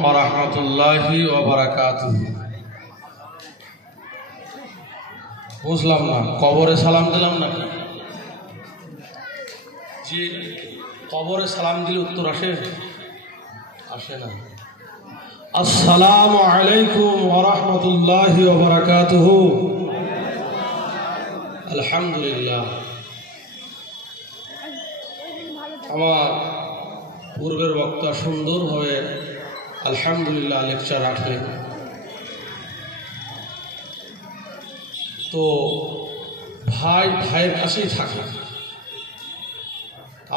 ওয়া রাহমাতুল্লাহি ওয়া বারাকাতুহু। বুঝলাম না, কবরে সালাম দিলাম নাকি? জি, কবরে সালাম দিলে উত্তর আসে না। আসসালামু আলাইকুম ওয়া রাহমাতুল্লাহি ওয়া বারাকাতুহু। আলহামদুলিল্লাহ, আমার পূর্বের বক্তা সুন্দরভাবে আলহামদুলিল্লাহ লেকচার রাখলেন। তো ভাইয়ের কাছেই থাকে।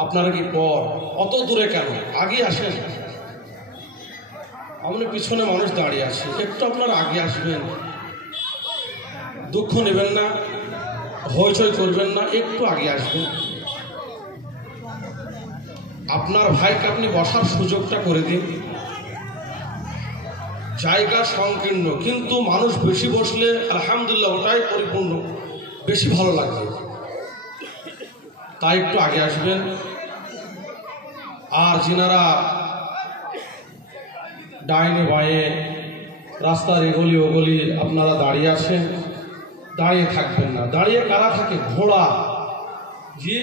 আপনারা কি পর অত দূরে কেন? আগে আসেন। আমাদের পিছনে মানুষ দাঁড়িয়ে আছে, একটু আপনারা আগে আসবেন। দুঃখ নেবেন না, হইচই করবেন না, একটু আগে আসবেন। আপনার ভাইকে আপনি বসার সুযোগটা করে দিন। জায়গা সংকীর্ণ, কিন্তু মানুষ বেশি বসলে আলহামদুলিল্লাহ ওটাই পরিপূর্ণ, বেশি ভালো লাগবে। তাই একটু আগে আসবেন। আর যিনারা ডাইনে বাঁয়ে রাস্তার এগলি ওগলি আপনারা দাঁড়িয়ে আছেন, দাঁড়িয়ে থাকবেন না। দাঁড়িয়ে কারা থাকে? ঘোড়া। জি,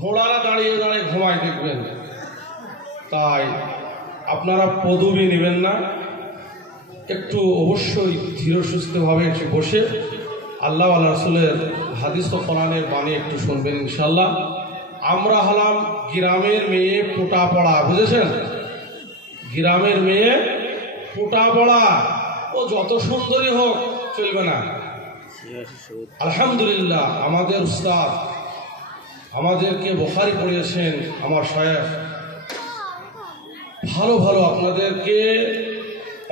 ঘোড়ারা দাঁড়িয়ে দাঁড়িয়ে ঘুমায় দেখবেন। তাই আপনারা পদবি নেবেন না, একটু অবশ্যই ধীর সুস্থভাবে একটু বসে আল্লাহ আল্লাহ রাসূলের হাদিস ও কোরআনের বাণী একটু শুনবেন ইনশাল্লাহ। আমরা হলাম গ্রামের মেয়ে ফোটা পড়া, বুঝেছেন? গ্রামের মেয়ে ফোটা পড়া, ও যত সুন্দরী হোক চলবে না। আলহামদুলিল্লাহ, আমাদের উস্তাদ আমাদেরকে বুখারী পড়িয়েছেন, আমার শায়েখ। ভালো ভালো আপনাদেরকে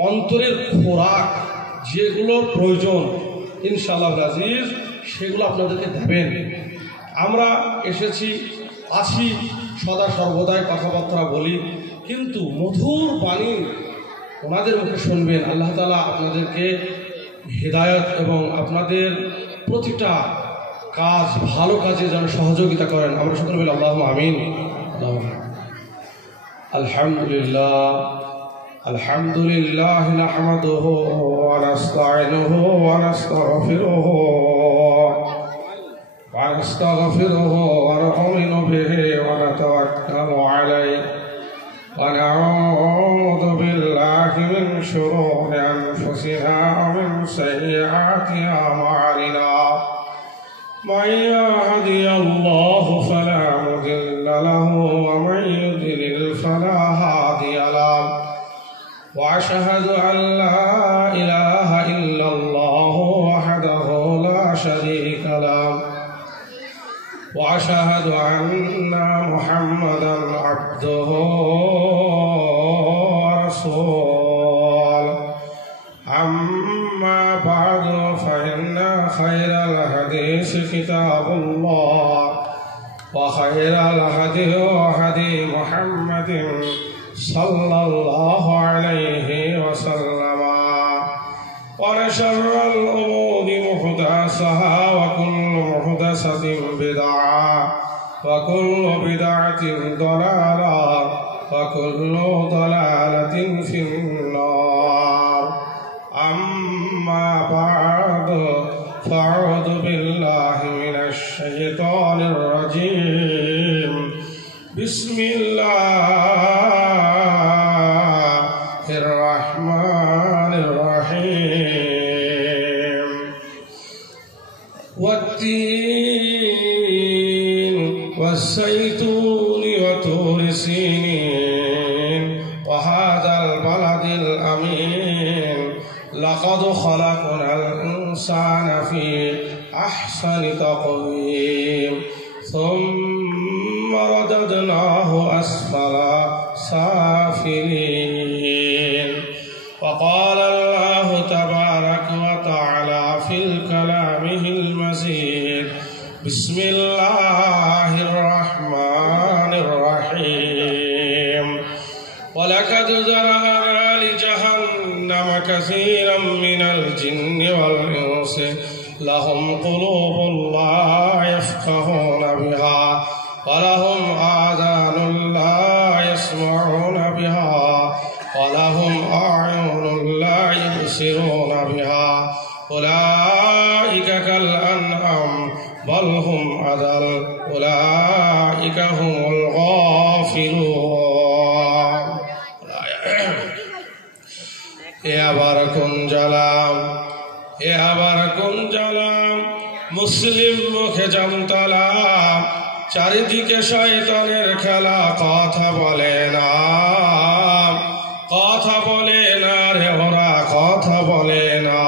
অন্তরের খোরাক যেগুলো প্রয়োজন ইনশাআল্লাহ আজিজ সেগুলো আপনাদেরকে দেবেন। আমরা এসেছি, আছি, সদা সর্বদাই কথাবার্তা বলি, কিন্তু মধুর বাণী ওনাদের মুখে শুনবেন। আল্লাহ তাআলা আপনাদেরকে হেদায়েত এবং আপনাদের প্রতিটা কাজ ভালো কাজে যেন সহযোগিতা করেন। আমরা সকলে বলি আল্লাহুম্মা আমিন। আলহামদুলিল্লাহ আলহামদুলিল্লাহ নাহমাদুহু ওয়া নাস্তাঈনুহু ওয়া নাস্তাগফিরুহু ওয়া নাস্তাগফিরুহু ওয়া নু'মিনু বিহি ওয়া নাতাওয়াক্কালু আলাইহি ওয়া না'উযু বিল্লাহি মিন শুরুরি আনফুসিনা ওয়া মিন সাইয়্যাতি আ'মালিনা। মান ইয়াহদিহিল্লাহু ফালা মুদিল্লা লাহু ওয়া মান ইউদ্লিল ফালা হাদিয়া লাহু। وأشهد أن لا إله إلا الله وحده لا شريك له وأشهد أن محمدا عبده ورسوله. أما بعد فإن خير الحديث كتاب الله وخير الهدي هدي محمد صلى الله عليه وسلم وشر الأمور محدثاتها وكل محدثة بدعة وكل بدعة ضلالة وكل ضلالة في النار. أما بعد فأعوذ بالله من الشيطان الرجيم. بسم الله الرحمن الرحيم. والتين والزيتون وطور سينين وهذا البلد الأمين لقد خلقنا الإنسان في أحسن تقويم ثم رددناه أسفل سافلين. وقال الله تبارك وتعالى في كلامه المزيد. بسم الله الرحمن الرحيم. ولقد ذرأنا لجهنم كثيرا من الجن والإنس لهم قلوب لا يفقهون بها ولهم آذان لا يسمعون بها لهم أعين لا يبصرون بها أولئك كالأنعام بل هم أضل أولئك هم الغافلون এবার কোন জ্বালাম এবার কোন জ্বালাম মুসলিম মুখে জামতলা চারিদিকে শয়তানের খেলা কথা বলে না রে ওরা কথা বলে না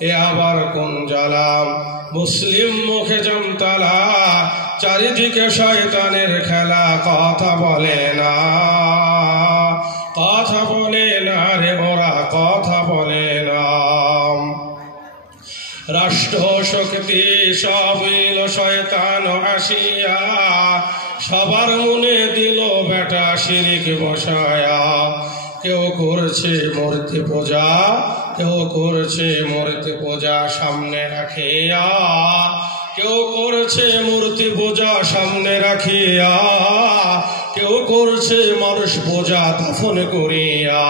এ আবার কোন জ্বালাম মুসলিম মুখে জামতলা চারিদিকে শয়তানের খেলা কথা বলে না রে ওরা কথা বলে না রাষ্ট্র শক্তি সবিল শয়তান আসিয়া সবার মনে দিল বেটা শিরিক বসায়া কেউ করছে মূর্তি পূজা কেউ করছে মূর্তি পূজা সামনে রাখিয়া কেউ করছে মূর্তি পূজা সামনে রাখিয়া কেউ করছে মানুষ পূজা দাফন করিয়া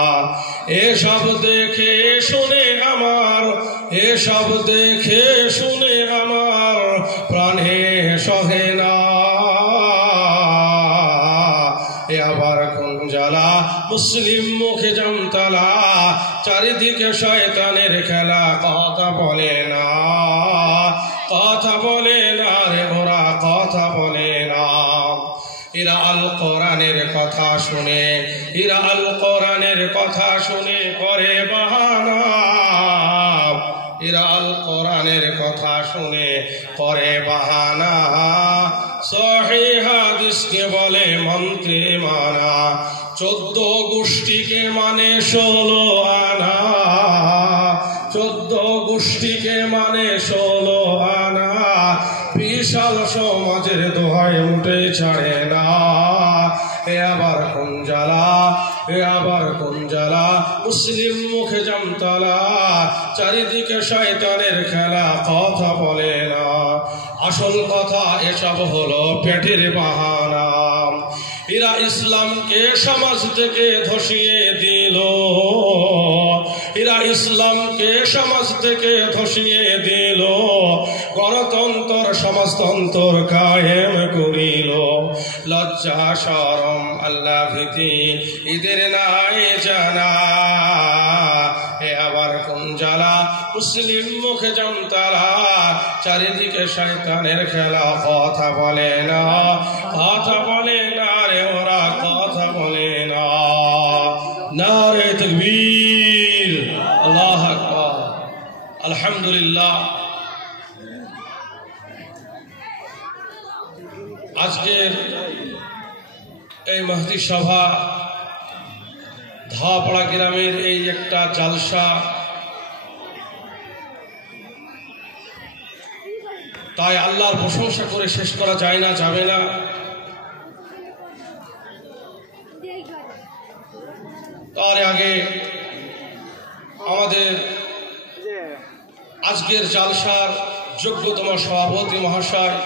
এসব দেখে শুনে আমার প্রাণে সহে না এ আবার কোন জ্বালা মুসলিম মুখে জামতলা চারিদিকে শয়তানের খেলা কথা বলে না রে ওরা কথা বলে না এরা আল কোরআনের কথা শুনে করে বাহানা এরা আল কোরআনের কথা শুনে করে বাহানা সহিহ হাদিসকে বলে মন্ত্রে মানা 14 গোষ্ঠীকে মানে 16 আনা 14 গোষ্ঠীকে মানে 16 আনা বিশাল সমাজের দোহাই মুঠে ছাড়ে না এ আবার কোন জ্বালা মুসলিম মুখে জামতলা চারিদিকে শয়তানের খেলা কথা বলে না আসল কথা এসব হলো পেটের বাহানা এরা ইসলামকে সমাজ থেকে ধসিয়ে দিল গণতন্ত্র সমাজতন্ত্র কায়েম করিল লজ্জা শরম আল্লাহ ভীতি এদের নাই জানা এ আবার কোন জ্বালা মুসলিম মুখে জামতলা চারিদিকে শয়তানের খেলা কথা বলে না রে ওরা কথা বলে না নারে তাকবীর আল্লাহু আকবার আলহামদুলিল্লাহ আজকের এই মাহফিল সভা ধাপাড়া গ্রামের এই একটা জালসা তাই আল্লাহর প্রশংসা করে শেষ করা যায় না যাবে না তার আগে আমাদের আজকের জালসার যোগ্যতম সভাপতি মহাশয়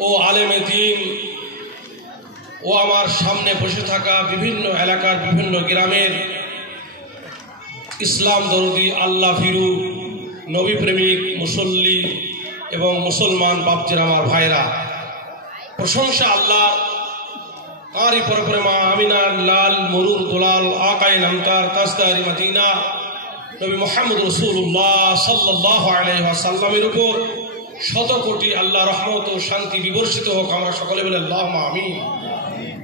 ও আলেমে দ্বীন ও আমার সামনে বসে থাকা বিভিন্ন এলাকার বিভিন্ন গ্রামের ইসলাম দরদি আল্লাহ ফিরু নবী প্রেমিক মুসল্লি এবং মুসলমান বাপজির আমার ভাইরা প্রশংসা আল্লাহ তারই পরে মা আমিনার লাল মরুর দুলাল আকায়ে নামতার তাজদারি মদিনা নবী মুহাম্মদ রাসূলুল্লাহ সাল্লাল্লাহু আলাইহি ওয়াসাল্লামের উপর শত কোটি আল্লাহ রহমত ও শান্তি বিবর্ষিত হোক আমরা সকলে বলে আল্লাহুম্মা আমিন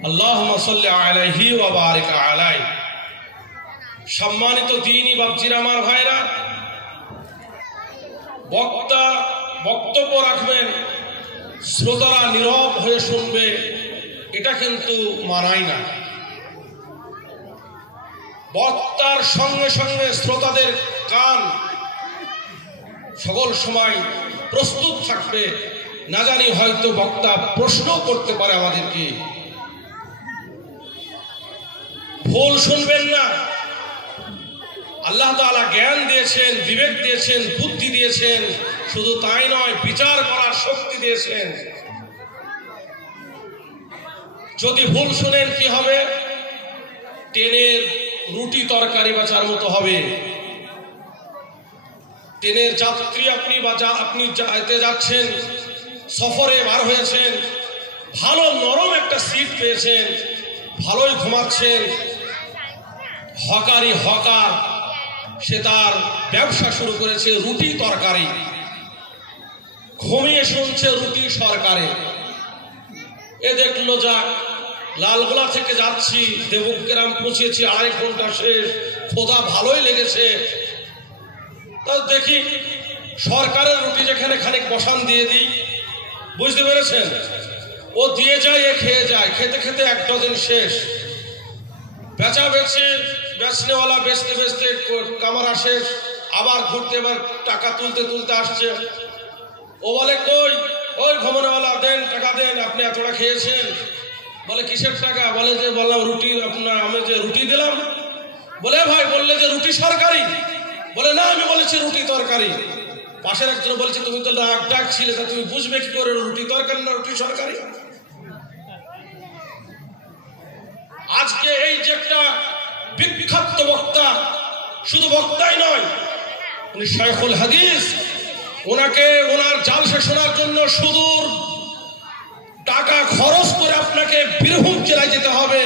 আল্লাহুম্মা সাল্লি আলাইহি ওয়া বারিক আলাইহি সম্মানিত দ্বীনি বাপজিরা আমার ভাইরা বক্তা বক্তব্য রাখবেন শ্রোতারা নীরব হয়ে শুনবে এটা কিন্তু মানাই না বক্তার সঙ্গে সঙ্গে শ্রোতাদের কান সকল সময় প্রস্তুত থাকবে না জানি হয়তো বক্তা প্রশ্ন করতে পারে আমাদেরকে ভুল শুনবেন না আল্লাহ তাআলা জ্ঞান দিয়েছেন বিবেক দিয়েছেন বুদ্ধি দিয়েছেন শুধু তাই নয় বিচার করার শক্তি দিয়েছেন যদি ভুল শুনেন কি হবে? ট্রেনের রুটি তরকারি বাঁচার মতো হবে। ট্রেনের যাত্রী আপনি যেতে যাচ্ছেন, সফরে বার হয়েছেন, ভালো নরম একটা সিট পেয়েছেন, ভালোই ঘুমাচ্ছেন। হকার সে তার ব্যবসা শুরু করেছে রুটি তরকারি, ঘুমিয়ে শুনছে রুটি সরকারে। এ দেখলো যাক, লালগোলা থেকে যাচ্ছি, দেবগ্রাম পৌঁছেছি, 2.5 ঘন্টা শেষ, খোদা ভালোই লেগেছে। তা দেখি সরকারের রুটি যেখানে খানিক বসান দিয়ে দিই, বুঝতে পেরেছেন? ও দিয়ে যায়, এ খেয়ে যায়, খেতে খেতে 1 ডজন শেষ। বেচনেওয়ালা বেচতে বেচতে কামারা শেষ, আবার ঘুরতে, এবার টাকা তুলতে তুলতে আসছে। ও বলে, ওই ভ্রমণওয়ালা, দেন টাকা দেন, আপনি এতটা খেয়েছেন। বলে, কিসের টাকা? বলে যে বললাম রুটি, আপনার আমি যে রুটি দিলাম। বলে, ভাই বললে যে রুটি সরকারি। বলে, না আমি বলেছি রুটি তরকারি। পাশের একজন বলছে, তুমি তো ডাক ছিলে, তা তুমি বুঝবে কি করে রুটি তরকারি না রুটি সরকারি? আজকে এই যে একটা বিখ্যাত বক্তা, শুধু বক্তাই নয়, উনি শায়খুল হাদিস, ওনাকে ওনার জালসা শোনার জন্য সুদূর টাকা খরচ করে আপনাকে বীরভূম জেলায় যেতে হবে,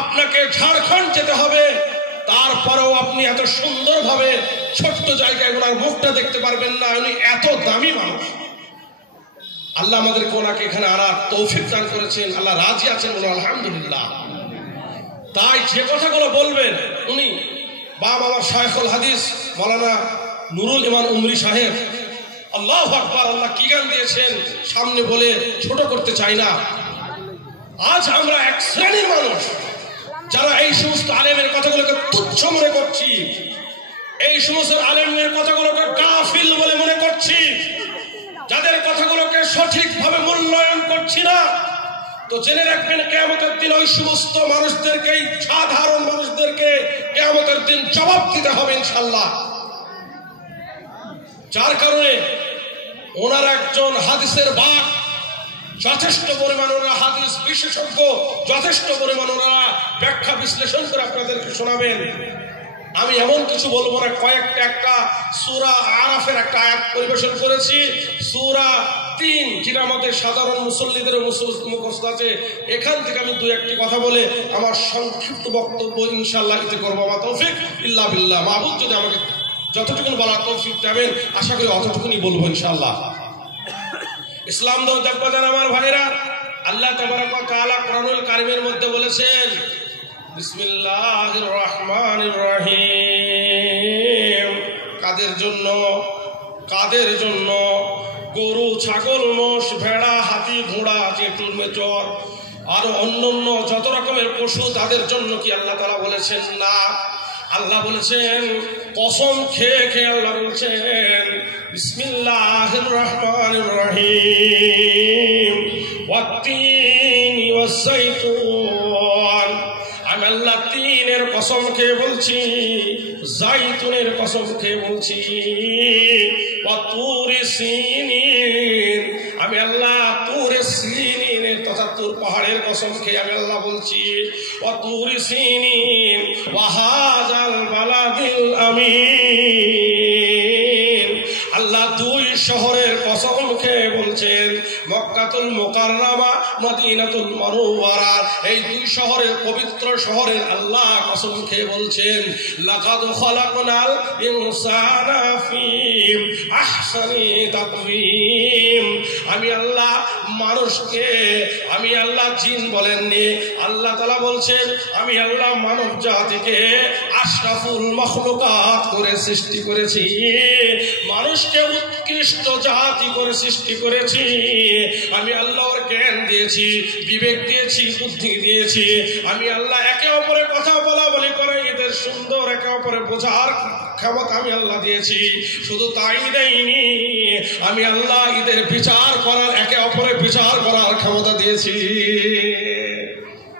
আপনাকে ঝাড়খণ্ড যেতে হবে, তারপরেও আপনি এত সুন্দরভাবে ছোট্ট জায়গায় ওনার মুখটা দেখতে পারবেন না। উনি এত দামি মানুষ। আল্লাহ আমাদেরকে ওনাকে এখানে আনার তৌফিক দান করেছেন, আল্লাহ রাজি আছেন, বলুন আলহামদুলিল্লাহ। তাই যে কথাগুলো বলবেন উনি, বাবা আমার শায়খুল হাদিস মাওলানা নুরুল ইমান উমরি সাহেব, আল্লাহু আকবার, আল্লাহ কি গান দিয়েছেন সামনে বলে ছোট করতে চাই না। আজ আমরা এক শ্রেণীর মানুষ যারা এই সমস্ত আলেমের কথাগুলোকে তুচ্ছ মনে করছি, এই সমস্ত আলেমের কথাগুলোকে গাফিল বলে মনে করছি, যাদের কথাগুলোকে সঠিকভাবে মূল্যায়ন করছি না, তো জেনে রাখবেন কিয়ামতের দিন ওই সমস্ত মানুষদেরকে, সাধারণ মানুষদেরকে কিয়ামতের দিন জবাব দিতে হবে ইনশাআল্লাহ। যার কারণে ওনার একজন হাদিসের বাক, যথেষ্ট পরিমাণ ওনারা হাদিস বিশেষজ্ঞ, যথেষ্ট পরিমাণ ওনারা ব্যাখ্যা বিশ্লেষণ করে আপনাদেরকে শোনাবেন। আমি এমন কিছু বলবো না, একটা সূরা আরাফের একটা আয়াত পরিবেশন করেছি, সূরা 3, যেটা আমাদের সাধারণ মুসল্লিদের মুখস্থ আছে। এখান থেকে আমি 2-1টি কথা বলে আমার সংক্ষিপ্ত বক্তব্য ইনশাআল্লাহ ইতি করবো। আমার তৌফিক ইল্লা বিল্লাহ। মাহবুব যদি আমাকে যতটুকুন বলার তৌফিক দেবেন, আশা করি অতটুকুনি বলবো ইনশাআল্লাহ। ইসলাম দেখবেন আমার ভাইরা, আল্লাহ তাবারক ওয়া তাআলা কোরআনুল কারীমের মধ্যে বলেছেন, বিসমিল্লাহির রহমানির রহিম। কাদের জন্য? গরু, ছাগল, মোষ, ভেড়া, হাতি, ঘোড়া, চেটুল, মেচর আর অন্যান্য যত রকমের পশু, তাদের জন্য কি আল্লাহ তাআলা বলেছেন? না, আল্লাহ বলেছেন কসম খেয়ে খেয়ে আল্লাহ বলছেন, বিসমিল্লাহির রহমানির রহিম, ওয়াত-তিনি ওয়াজ-যাইতুন। আমি আল্লাহ তিনের কসম খেয়ে বলছি, জাইতুনের কসম খেয়ে বলছি, ওয়াতুরি সিনিন, আমি আল্লাহ তুরে সিনিনের তথা তুর পাহাড়ের কসম খেয়ে আমি আল্লাহ বলছি, ওয়াতুরি সিনিন ওয়া হাযাল বালাদিল আমিন। আল্লাহ 2 শহরের কসম খেয়ে বলছেন, মক্কাতুল মুকাররমা, মদিনাতুল মুনাওয়ারা, এই 2 শহরের পবিত্র শহরের আল্লাহ কসম খেয়ে বলছেন, লাকাদ খালাকনাল ইনসানা ফি আহসানি তাকওয়িম। আমি আল্লাহ মানুষকে, আমি আল্লাহ জিন বলেননি, আল্লাহ তাআলা বলছেন আমি আল্লাহ মানব জাতিকে আশরাফুল মাখলুকাত করে সৃষ্টি করেছি, মানুষকে উৎকৃষ্ট জাতি করে সৃষ্টি করেছি। আমি আল্লাহর জ্ঞান দিয়েছি, বিবেক দিয়েছি, বুদ্ধি দিয়েছি। আমি আল্লাহ একে অপরের কথা বলা বলি করে এদের সুন্দর একে অপরের বোঝার ক্ষমতা আমি আল্লাহ দিয়েছি। শুধু তাই দেয়নি, আমি আল্লাহ এদের বিচার করার, একে অপরের বিচার করার ক্ষমতা দিয়েছি।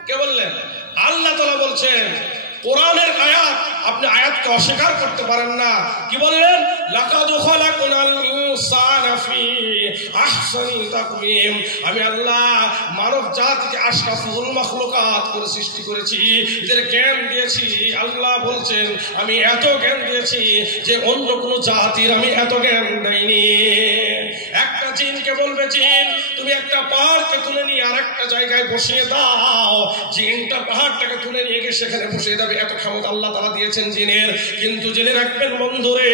কে বললেন? আল্লাহ তাআলা বলছেন, কোরআনের আয়াত, আপনি আয়াতকে অস্বীকার করতে পারেন না। কি বললেন? লাকাদ খালাকনাল ইনসানা ফি আহসানি তাকওয়িম। আমি আল্লাহ মানব জাতিকে আশরাফুল মাখলুকাত করে সৃষ্টি করেছি, এদের জ্ঞান দিয়েছি। আল্লাহ বলছেন আমি এত জ্ঞান দিয়েছি যে অন্য কোনো জাতির আমি এত জ্ঞান দেইনি। একটা জিনকে বলবে, জিন তুমি একটা পাহাড়কে তুলে নিয়ে আর একটা জায়গায় বসিয়ে দাও, জিনটা পাহাড়টাকে তুলে নিয়ে গিয়ে সেখানে বসিয়ে দেবে। এত ক্ষমতা আল্লাহ তাআলা দিয়েছেন জিনের। কিন্তু জেনে রাখবেন বন্ধুরে,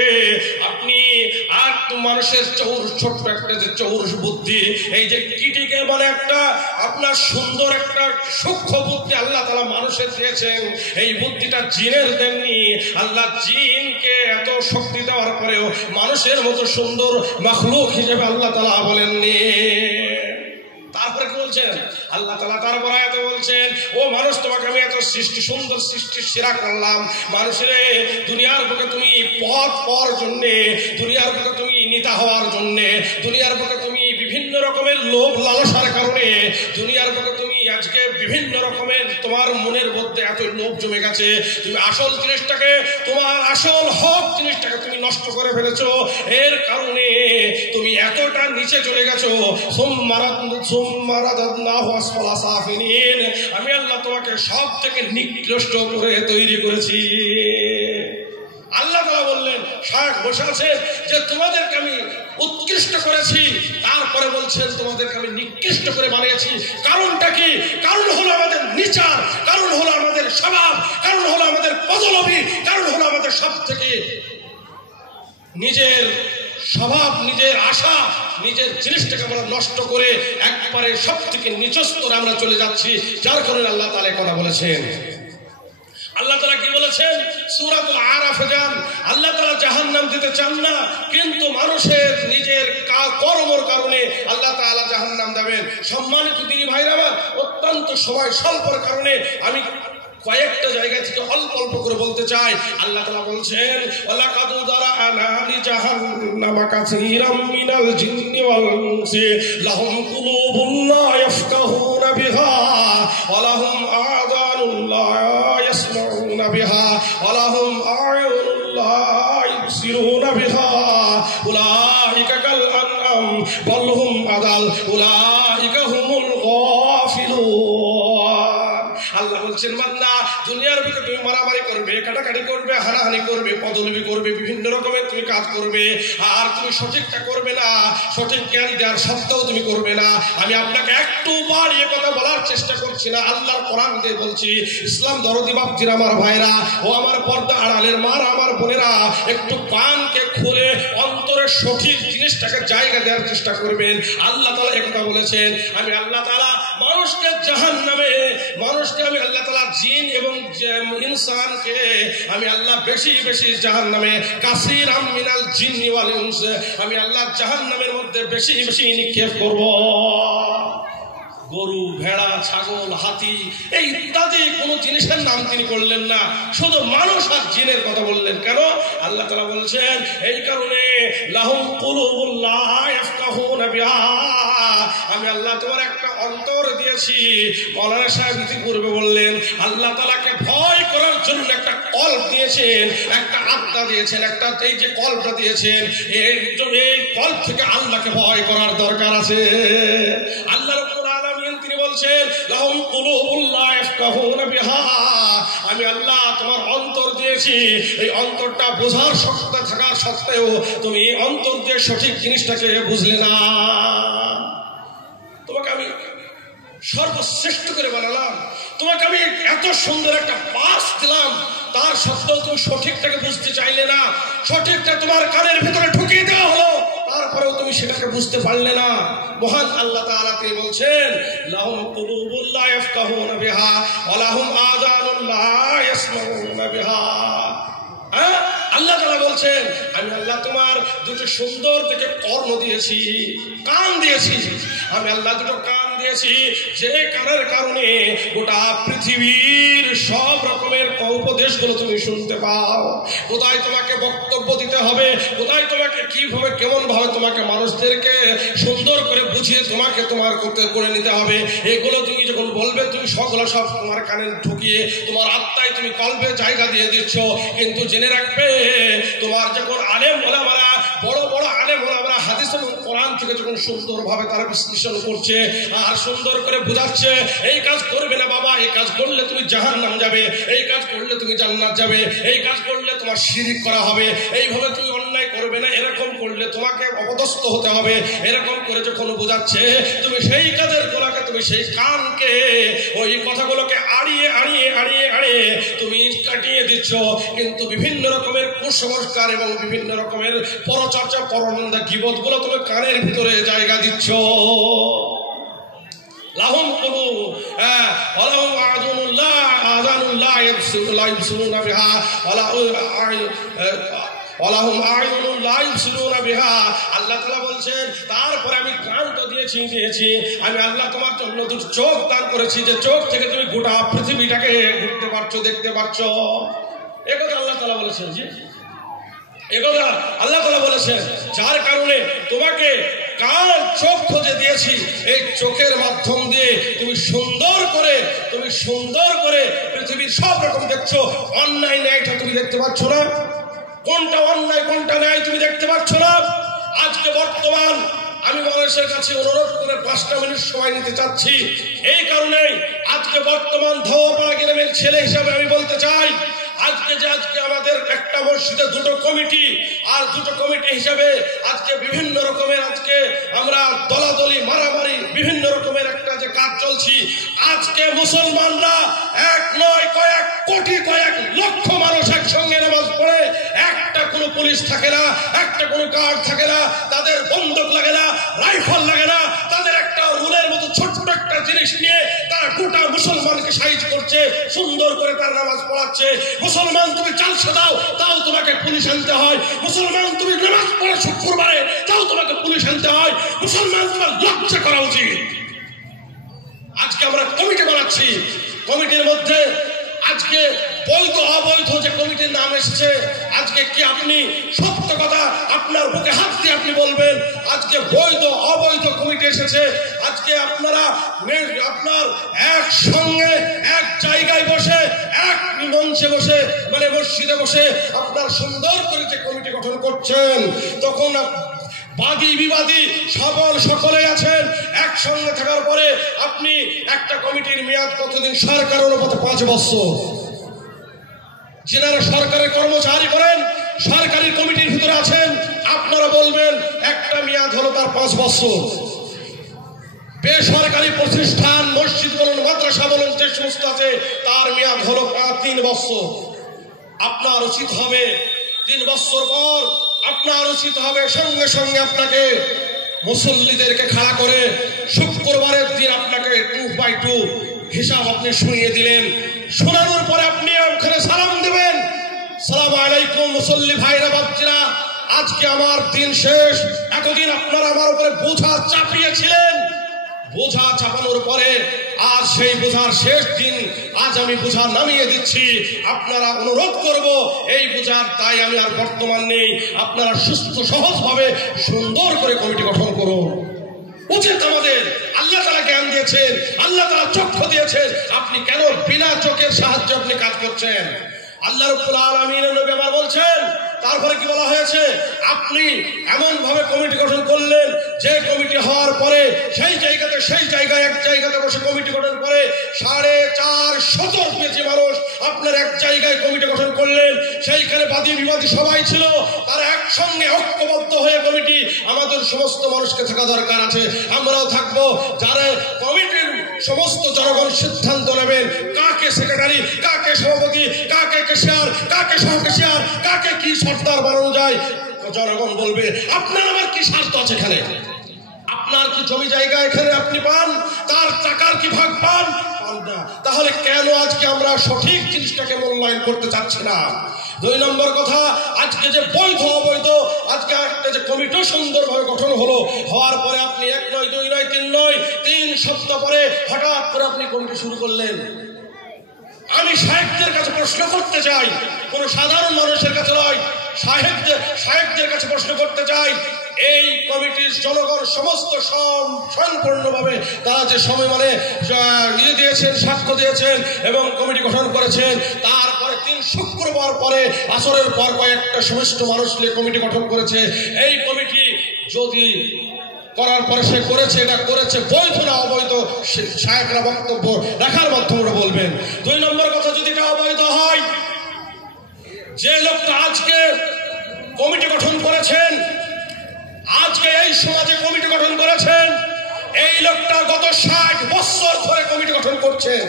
আপনি আর তো মানুষের ছোট্ট একটা যে চৌরস বুদ্ধি, এই যে কিটিকে বলে একটা আপনার সুন্দর একটা সূক্ষ্ম বুদ্ধি আল্লাহ তাআলা মানুষের দিয়েছেন, এই বুদ্ধিটা জিনের দেননি। আল্লাহ জিনকে এত শক্তি দেওয়ার পরেও মানুষের মতো সুন্দর মাখলুক হিসেবে আল্লাহ তাআলা বলেননি। তারপরে কি বলছেন আল্লাহ তাআলা? তারপর আয়াতে বলছেন, ও মানুষ তোমাকে আমি এত সৃষ্টি সুন্দর সৃষ্টি সেরা করলাম, মানুষের দুনিয়ার বুকে তুমি পথ পাওয়ার জন্যে, দুনিয়ার বুকে তুমি নেতা হওয়ার জন্যে, দুনিয়ার বুকে তুমি বিভিন্ন রকমের লোভ লালসার কারণে, দুনিয়ার বুকে তুমি আজকে বিভিন্ন রকমের তোমার মনের মধ্যে এত লোভ জমে গেছে, তুমি আসল জিনিসটাকে, তোমার আসল হক জিনিসটাকে তুমি নষ্ট করে ফেলেছো। এর কারণে তুমি এতটা নিচে চলে গেছো। আমি আল্লাহ তোমাকে সব থেকে নিকৃষ্ট করে তৈরি করেছি। আল্লাহ তাআলা বললেন, শায়খ বসে আছে যে তোমাদেরকে আমি উৎকৃষ্ট করেছি, তারপরে বলছেন তোমাদেরকে আমি নিকৃষ্ট করে বানিয়েছি। কারণটা কি? কারণ হলো আমাদের নিচার, কারণ হলো আমাদের স্বভাব, কারণ হলো আমাদের পদলোভী, কারণ হলো আমাদের সব থেকে নিজের স্বভাব, নিজের আশা, নিজের জিনিসটাকে আমরা নষ্ট করে একবারে সব থেকে নিচ স্তরে আমরা চলে যাচ্ছি। যার কারণে আল্লাহ তাআলা কথা বলেছেন। আল্লাহ তাআলা কি বলেছেন? সূরাতুল আরাফে যান। আল্লাহ তাআলা জাহান্নাম দিতে চান না, কিন্তু মানুষের নিজের কর্মের কারণে আল্লাহ তাআলা জাহান্নাম দেবেন। সম্মানিত দিনী ভাইরা আমার, অত্যন্ত সময় স্বল্পের কারণে আমি কয়েকটা জায়গা থেকে অল্প অল্প করে বলতে চাই। আল্লাহ তাআলা বলছেন, ওয়ালাকাদ দারা'না লিজাহান্নামা কাসীরাম মিনাল জিন্নি ওয়াল ইনসি লাহুম কুলুবুন লা ইয়াফকাহুনা বিহা ওয়া লাহুম আযানুন লা ইয়াসমাউনা বিহা ওয়া লাহুম আ'য়ুনুন লা ইবসিরুনা বিহা উলাইকা কাল আনআম বাল হুম আদাল উলাইকা হুমুল গাফিলুন। আল্লাহ বলছেন, বান্দা দুনিয়ার ভিতরে তুমি মারামারি করবে, কাটাকাটি করবে, হানাহানি করবে, পদলোভী করবে, বিভিন্ন রকমের তুমি কাজ করবে, আর তুমি সঠিকটা করবে না, সঠিক জ্ঞান দেওয়ার সত্ত্বেও তুমি করবে না। আমি আপনাকে একটু বাড়িয়ে কথা বলার চেষ্টা করছি না, আল্লাহর কোরআন দিয়ে বলছি। ইসলাম দরদি বাপজির আমার ভাইরা, ও আমার পর্দা আড়ালের মারা আমার বোনেরা, একটু কানকে খুলে অন্তরের সঠিক জিনিসটাকে জায়গা দেওয়ার চেষ্টা করবেন। আল্লাহ তাআলা একথা বলেছেন, আমি আল্লাহ তাআলা মানুষকে জাহান্নামে, মানুষকে আমি আল্লাহ তাআলা জিন এবং ইনসানকে আমি আল্লাহ বেশি বেশি জাহান্নামে, কাসীরাম মিনাল জিন্নি ওয়াল ইনস, আমি আল্লাহ জাহান্নামের মধ্যে বেশি বেশি নিক্ষেপ করব। গরু, ভেড়া, ছাগল, হাতি এই ইত্যাদি কোন জিনিসের নাম তিনি করলেন না, শুধু মানুষ আর জিনের কথা বললেন। কেন? আল্লাহ তাআলা বলছেন এই কারণে, লাহুম কুলুবুন লা ইয়াফকাহুনা বিহা, আমি আল্লাহ তোমার একটা অন্তর দিয়েছি। মাওলানা সাহেব ইতিপূর্বে বললেন, আল্লাহ তাআলাকে ভয় করার জন্য একটা কল্প দিয়েছেন, একটা আত্মা দিয়েছেন, একটা এই যে কল্পটা দিয়েছেন, এই কল্প থেকে আল্লাহকে ভয় করার দরকার আছে। আল্লাহ রাব্বুল আলামিন তিনি বলছেন, লাহুম কুলুবুন লা ইয়াফকাহুনা বিহা, আমি আল্লাহ তোমার অন্তর দিয়েছি, এই অন্তরটা বোঝার শক্তি থাকার সত্ত্বেও তুমি অন্তর দিয়ে সঠিক জিনিসটাকে বুঝলে না। তোমাকে আমি সর্বশ্রেষ্ঠ করে বানালাম, তোমাকে আমি এত সুন্দর একটা পাস দিলাম, তার সত্ত্বেও তুমি সঠিকটাকে বুঝতে চাইলে না। সঠিকটা তোমার কানের ভিতরে ঢুকিয়ে দেওয়া হলো, তারপরেও তুমি সেটাকে বুঝতে পারলে না। মহান আল্লাহ তাআলা কে বলছেন, লাহুম কুলুবুন লা ইয়াফকাহুনা বিহা ওয়া লাহুম আযানুন লা ইয়াসমাউনা বিহা। আল্লাহ তাআলা বলছেন, আমি আল্লাহ তোমার দুটো সুন্দর দেখে কর্ণ দিয়েছি, কান দিয়েছি। আমি আল্লাহ দুটো কান দিয়েছি, যে কানের কারণে গোটা পৃথিবীর সব রকমের উপদেশগুলো তুমি শুনতে পাও, কোথায় তোমাকে বক্তব্য দিতে হবে, কোথায় তোমাকে কিভাবে কেমন ভাবে তোমাকে মানুষদেরকে সুন্দর করে বুঝিয়ে তোমাকে তোমার করতে করে নিতে হবে, এগুলো তুমি যখন বলবে তুমি সকল সব তোমার কানে ঢুকিয়ে তোমার আত্মায় তুমি কল্পে জায়গা দিয়ে দিচ্ছ। কিন্তু জেনে রাখবে তোমার যখন আলেম ওলামারা বড় বড় আলেম ওলামারা হাদিস এবং কোরআন থেকে যখন সুন্দরভাবে তারা বিশ্লেষণ করছে আর সুন্দর করে বোঝাচ্ছে, এই কাজ করবে না বাবা, এই কাজ করলে তুমি জাহান্নাম যাবে, এই কাজ করলে তুমি জান্নাত যাবে, এই কাজ করলে তোমার শিরক করা হবে, এইভাবে তুমি অন্যায় করবে না, এরকম করলে তোমাকে অপদস্থ হতে হবে, এরকম করে যখন বোঝাচ্ছে তুমি সেই কাজের গোলাকে তুমি সেই কানকে ওই কথাগুলোকে আড়িয়ে আড়িয়ে আড়িয়ে আড়িয়ে তুমি কাটিয়ে দিচ্ছ। কিন্তু বিভিন্ন রকমের কুসংস্কার এবং বিভিন্ন রকমের পরচর্চা পরনিন্দা গীবত গুলো তুমি কানের ভিতরে জায়গা দিচ্ছ। লাহুম কুলু ওয়ালাহুম আযানুল্লাহ ইবসিরুনা বিহা ওয়ালাহুম আ'য়ুনুন লা ইবসিরুনা বিহা। আল্লাহ তাআলা বলছেন তারপরে আমি কান তো দিয়েছি আমি আল্লাহ তোমার জন্য দুটো চোখ দান করেছি, যে চোখ থেকে তুমি গোটা পৃথিবীটাকে ঘুরতে পারছো, দেখতে পারছো। এই কথা আল্লাহ তাআলা বলেছেন। জি, এই কথা আল্লাহ তাআলা বলেছেন, যার কারণে তোমাকে কান চোখ খুঁজে দিয়েছি, এই চোখের মাধ্যম দিয়ে তুমি সুন্দর করে পৃথিবীর সব রকম দেখছো। অন্যায় ন্যায়টা তুমি দেখতে পাচ্ছ না, কোনটা অন্যায় কোনটা ন্যায় তুমি দেখতে পাচ্ছ না। আজকে বর্তমান আমি মানুষের কাছে অনুরোধ করে 5টা মিনিট সময় নিতে চাচ্ছি। এই কারণেই আজকে বর্তমান ধোয়াপাড়া গ্রামের ছেলে হিসাবে আমি বলতে চাই, আজকে আমাদের একটা মসজিদে দুটো কমিটি, আর দুটো কমিটি হিসাবে আজকে বিভিন্ন রকমের আজকে আমরা দলাদলি মারামারি বিভিন্ন রকমের একটা যে কাজ চলছি। আজকে মুসলমানরা এক নয় কয়েক কোটি কয়েক লক্ষ মানুষ একসঙ্গে নামাজ পড়ে, একটা কোনো পুলিশ থাকে না, একটা কোনো গার্ড থাকে না, তাদের বন্দুক লাগে না, রাইফেল লাগে না, তাদের একটা রুলের মতো ছোট্ট একটা জিনিস নিয়ে তারা গোটা মুসলমানকে সাইজ করছে, সুন্দর করে তার নামাজ পড়াচ্ছে। মুসলমান তুমি চালসা দাও তাও তোমাকে পুলিশ আনতে হয়, মুসলমান তুমি নামাজ পড়ে শুক্রবারে তাও তোমাকে পুলিশ আনতে হয়। মুসলমান তোমার লজ্জা করা উচিত। আজকে আমরা কমিটি বানাচ্ছি, কমিটির মধ্যে আজকে বৈধ অবৈধ যে কমিটির নাম এসেছে, আজকে কি আপনি সত্য কথা আপনার বুকে হাত দিয়ে আপনি বলবেন আজকে বৈধ অবৈধ কমিটি এসেছে। আজকে আপনারা আপনার একসঙ্গে এক জায়গায় বসে এক মঞ্চে বসে মানে মসজিদে বসে আপনার সুন্দর করে যে কমিটি গঠন করছেন, তখন বাদী বিবাদী সকলে আছেন একসঙ্গে থাকার পরে আপনি একটা কমিটির মেয়াদ কতদিন? সরকার অনুপাতে 5 বছর। যিনারা সরকারের কর্মচারী করেন, সরকারি কমিটির ভিতরে আছেন, আপনারা বলবেন একটা মেয়াদ হলো তার 5 বছর। বেসরকারি প্রতিষ্ঠান মসজিদ বলুন মাদ্রাসা বলুন যে সমস্ত আছে তার মেয়াদ হলো 3 বছর। আপনার উচিত হবে 3 বছর পর আপনার উচিত হবে সঙ্গে সঙ্গে আপনাকে মুসল্লিদেরকে খাড়া করে শুক্রবারের দিন আপনাকে 2/2 হিসাব আপনি শুনিয়ে দিলেন। শোনানোর পরে আপনি ওখানে সালাম দেবেন, সালাম আলাইকুম মুসল্লি ভাইরা বাচ্চারা, আজকে আমার দিন শেষ। এতদিন আপনারা আমার উপরে বোঝা চাপিয়েছিলেন, বোঝা চাপানোর পরে আজ সেই বোঝার শেষ দিন, আজ আমি বোঝা নামিয়ে দিচ্ছি। আপনারা অনুরোধ করব এই বোঝার তাই আমি আর বর্তমান নেই, আপনারা সুস্থ সহজভাবে সুন্দর করে কমিটি গঠন করুন। উচিত আমাদের, আল্লাহ তাআলা জ্ঞান দিয়েছেন, আল্লাহ তাআলা চক্ষু দিয়েছেন, আপনি কেন বিনা চোখের সাহায্যে আপনি কাজ করছেন? আল্লাহ রাব্বুল আলামিনের নবী আবার বলছেন, তারপরে কি বলা হয়েছে? আপনি এমন ভাবে কমিটি গঠন করলেন যে কমিটি হওয়ার পরে সেই জায়গায় এক জায়গাতে বসে কমিটি গঠন করে 450 পেয়েছে মানুষ আপনার এক জায়গায় কমিটি গঠন করলেন। সেইখানে বাদী বিবাদী সবাই ছিল, তারা একসঙ্গে ঐক্যবদ্ধ হয়ে কমিটি, আমাদের সমস্ত মানুষকে থাকা দরকার আছে, আমরাও থাকবো। যারা কমিটির সমস্ত জনগণ সিদ্ধান্ত নেবেন কাকে সেক্রেটারি, কাকে সভাপতি, কাকে ক্যাশিয়ার, কাকে সহক্যাশিয়ার, কাকে কি সর্দার বানানো যায়, জনগণ বলবে। আপনার আমার কি স্বার্থ আছে এখানে? আপনার কি জমি জায়গা এখানে আপনি পান? তার টাকার কি ভাগ পান? না। তাহলে কেন আজকে আমরা সঠিক জিনিসটাকে মূল্যায়ন করতে চাচ্ছি না? 2 নম্বর কথা, আজকে যে বৈধ অবৈধ আজকে একটা যে কমিটি সুন্দরভাবে গঠন হলো, হওয়ার পরে আপনি 1 নয় 2 নয় 3 নয় 3 সপ্তাহ পরে হঠাৎ করে আপনি কমিটি শুরু করলেন। আমি শায়েখদের কাছে প্রশ্ন করতে চাই, কোন সাধারণ মানুষের কাছে নয়, শায়েখদের কাছে প্রশ্ন করতে চাই, এই কমিটির জনগণ সমস্ত সম্পূর্ণভাবে তারা যে সময় মানে দিয়েছেন, সাক্ষ্য দিয়েছেন এবং কমিটি গঠন করেছেন, তারপরে 3 শুক্রবার পরে আসরের পর কয়েকটা সমস্ত মানুষ নিয়ে কমিটি গঠন করেছে। এই কমিটি যদি করার পরে সে করেছে, এটা করেছে বৈধ না অবৈধ, শায়েখরা বক্তব্য রাখার মাধ্যমে বলবেন। 2 নম্বর কথা, যদি এটা অবৈধ হয়, যে লোকটা আজকে কমিটি গঠন করেছেন, আজকে এই সমাজে কমিটি গঠন করেছেন, এই লোকটা গত 60 বছর ধরে কমিটি গঠন করছেন।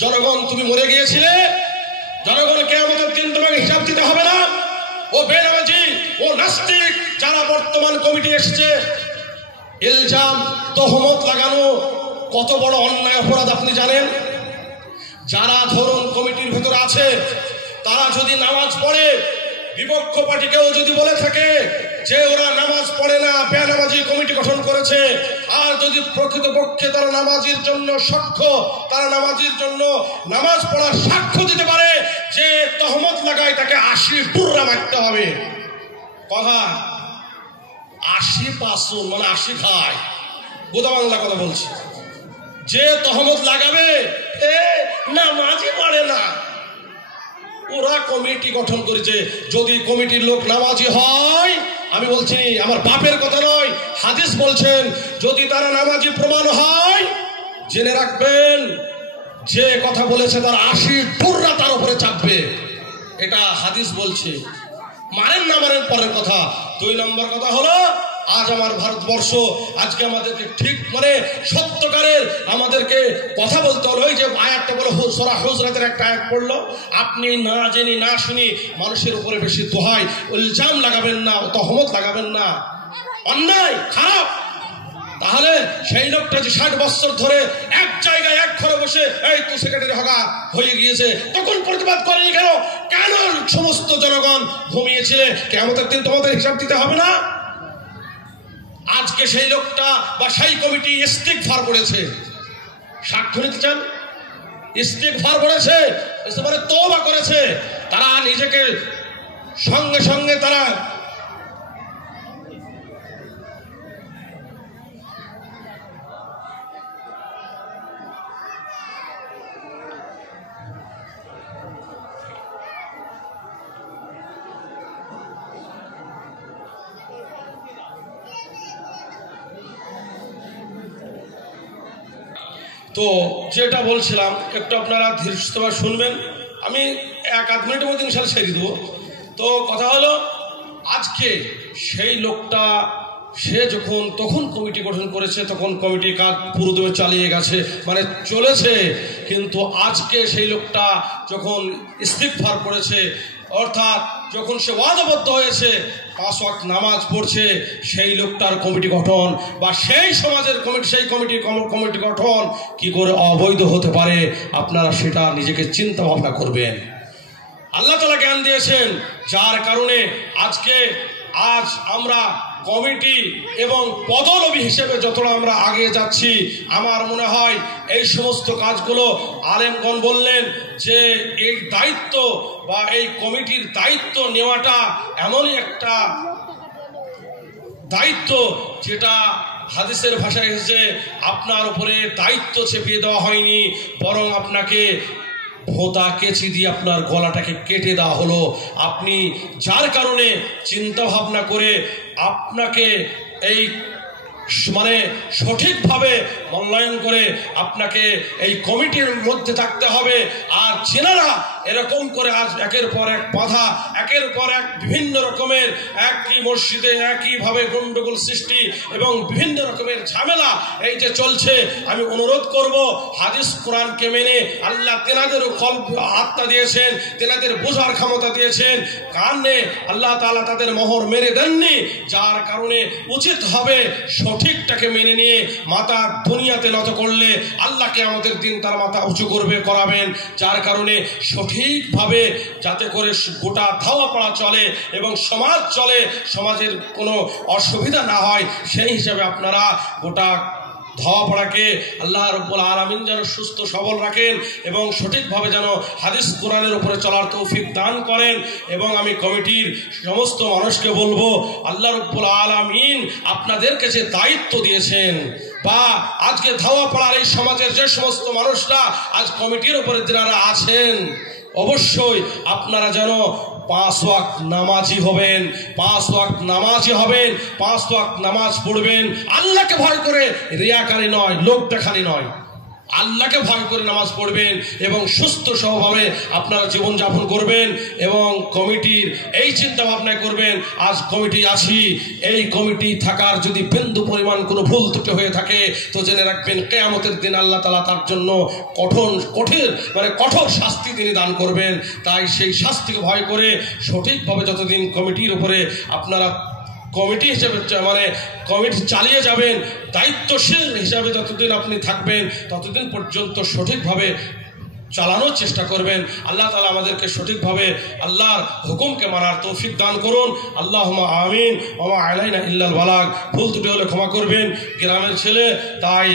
জনগণ, তুমি মরে গিয়েছিলে, জনগণকে আমাদের দিন তোমাকে হিসাব দিতে হবে না। ও বেনামাজি, ও নাস্তিক, যারা বর্তমান কমিটি এসেছে, ইলজাম তহমত লাগানো কত বড় অন্যায় অপরাধ আপনি জানেন? যারা ধরুন কমিটির ভেতরে আছে, তারা যদি নামাজ পড়ে, বিপক্ষ পার্টিকেও যদি বলে থাকে যে ওরা নামাজ পড়ে না, বেনামাজি কমিটি গঠন করেছে, আর যদি প্রকৃতপক্ষে তারা নামাজির জন্য সাক্ষ্য, তারা নামাজির জন্য নামাজ পড়ার সাক্ষ্য দিতে পারে, যে তহমত লাগায় তাকে 80 টুকরা মারতে হবে। কথা 80 পাঁচুন মানে 80 খায়, বোধা বাংলা কথা বলছি। যে তহমত লাগাবে নামাজই পড়ে না, ওরা কমিটি গঠন করেছে। যদি কমিটির লোক নামাজি হয়, আমি বলছি, আমার বাপের কথা নয়, হাদিস বলছেন, যদি তারা নামাজি প্রমাণ হয়, জেনে রাখবেন যে কথা বলেছে তার 80 টুকরা তার উপরে চাপবে। এটা হাদিস বলছে। মানেন না মানেন পরের কথা। 2 নম্বর কথা হলো, আজ আমার ভারতবর্ষ আজকে আমাদেরকে ঠিক মানে সত্যকারের আমাদেরকে কথা বলতে হলো। ওই যে আয়াতটা বলো, সূরা হুজরাতের একটা আয়াত পড়লো, আপনি না জেনে না শুনি মানুষের উপরে বেশি দোহাই ইলজাম লাগাবেন না, তহমত লাগাবেন না, অন্যায় খারাপ। তাহলে সেই লোকটা যে 60 বছর ধরে এক জায়গায় এক ঘরে বসে এই তো সেক্রেটারি হগা হয়ে গিয়েছে, তখন প্রতিবাদ করেনি কেন? কেন সমস্ত জনগণ ঘুমিয়েছিলে? কিয়ামতের দিন তোমাদের হিসাব দিতে হবে না? আজকে সেই লোকটা বা সেই কমিটি ইস্তিগফার করেছে, সাক্ষ্য নিতে চান? ইস্তিগফার করেছে, এবারে তওবা করেছে, তারা নিজেকে সঙ্গে সঙ্গে তারা তো যেটা বলছিলাম, একটু আপনারা ধীরস্থভাবে শুনবেন, আমি 1-8 মিনিটের মধ্যে ইনশাআল্লাহ ছেড়ে দেবো। তো কথা হলো, আজকে সেই লোকটা সে তখন কমিটি গঠন করেছে, তখন কমিটির কাজ পুরোদমে চালিয়ে গেছে, মানে চলেছে, কিন্তু আজকে সেই লোকটা যখন ইস্তিগফার করেছে, অর্থাৎ যখন সে ওয়াদাবদ্ধ হয়েছে, 5 ওয়াক্ত নামাজ পড়ছে, সেই লোকটার কমিটি গঠন বা সেই সমাজের কমিটি, সেই কমিটি গঠন কি করে অবৈধ হতে পারে, আপনারা সেটা নিজেকে চিন্তা ভাবনা করবেন। আল্লাহ তাআলা জ্ঞান দিয়েছেন, যার কারণে আজ আমরা কমিটি এবং পদলবী হিসেবে যতটা আমরা আগে যাচ্ছি, আমার মনে হয় এই সমস্ত কাজগুলো আলেমগণ বললেন যে এই দায়িত্ব বা এই কমিটির দায়িত্ব নেওয়াটা এমনই একটা দায়িত্ব যেটা হাদিসের ভাষায় এসেছে, আপনার উপরে দায়িত্ব চেপিয়ে দেওয়া হয়নি, বরং আপনাকে ভোঁতা কেচি দিয়ে আপনার গলাটাকে কেটে দেওয়া হলো। আপনি যার কারণে চিন্তা ভাবনা করে আপনাকে এই মানে সঠিকভাবে মূল্যায়ন করে আপনাকে এই কমিটির মধ্যে থাকতে হবে। আর চেনারা এরকম করে আজ একের পর এক বাধা, একের পর এক বিভিন্ন রকমের একই মসজিদে একইভাবে গন্ডগোল সৃষ্টি এবং বিভিন্ন রকমের ঝামেলা এই যে চলছে, আমি অনুরোধ করব, হাদিস কোরআনকে মেনে আল্লাহ তেনাদেরও আত্মা দিয়েছেন, তেনাদের বোঝার ক্ষমতা দিয়েছেন, কারণে আল্লাহ তাআলা তাদের মোহর মেরে দেননি, যার কারণে উচিত হবে সঠিকটাকে মেনে নিয়ে মাথা দুনিয়াতে নত করলে আল্লাহকে আমাদের দিন তার মাথা উঁচু করাবেন। যার কারণে সঠিকভাবে যাতে করে গোটা ধাওয়া পড়া চলে এবং সমাজ চলে, সমাজের কোনো অসুবিধা না হয়, সেই হিসাবে আপনারা গোটা ধাওয়াপাড়াকে আল্লাহ রাব্বুল আলামিন যেন সুস্থ সবল রাখেন এবং সঠিকভাবে যেন হাদিস কোরআনের উপরে চলার তৌফিক দান করেন। এবং আমি কমিটির সমস্ত মানুষকে বলবো, আল্লাহ রাব্বুল আলামিন আপনাদেরকে যে দায়িত্ব দিয়েছেন, বা আজকে ধাওয়াপাড়ার এই সমাজের যে সমস্ত মানুষরা আজ কমিটির উপরে যারা আছেন, অবশ্যই আপনারা যেন 5 ওয়াক্ত নামাজি হবেন, 5 ওয়াক্ত নামাজি হবেন, 5 ওয়াক্ত নামাজ পড়বেন, আল্লাহকে ভয় করে, রিয়াকারী নয়, লোক দেখানি নয়, আল্লাহকে ভয় করে নামাজ পড়বেন এবং সুস্থ সহভাবে আপনারা জীবনযাপন করবেন। এবং কমিটির এই চিন্তা ভাবনায় করবেন, আজ কমিটি আছি, এই কমিটি থাকার যদি বিন্দু পরিমাণ কোনো ভুল ত্রুটি হয়ে থাকে তো জেনে রাখবেন কিয়ামতের দিন আল্লাহ তাআলা তার জন্য কঠোর শাস্তি তিনি দান করবেন। তাই সেই শাস্তিকে ভয় করে সঠিকভাবে যতদিন কমিটির উপরে আপনারা কমিটি হিসেবে কমিটি চালিয়ে যাবেন, দায়িত্বশীল হিসাবে যতদিন আপনি থাকবেন ততদিন পর্যন্ত সঠিকভাবে চালানোর চেষ্টা করবেন। আল্লাহ তাআলা আমাদেরকে সঠিকভাবে আল্লাহর হুকুমকে মানার তৌফিক দান করুন। আল্লাহুম্মা আমিন। ওয়া মা আলাইনা ইল্লাল বালাগ। ভুল ত্রুটি হলে ক্ষমা করবেন, গ্রামের ছেলে, তাই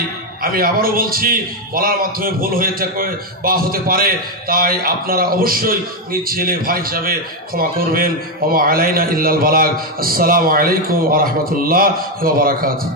আমি আবারও বলছি, বলার মাধ্যমে ভুল হয়ে থাকে বা হতে পারে, তাই আপনারা অবশ্যই নিজ ছেলে ভাই হিসাবে ক্ষমা করবেন। ওয়া মা আলাইনা ইল্লাল বালাগ। আসসালামু আলাইকুম ওয়া রাহমাতুল্লাহি ওয়া বারাকাতুহু।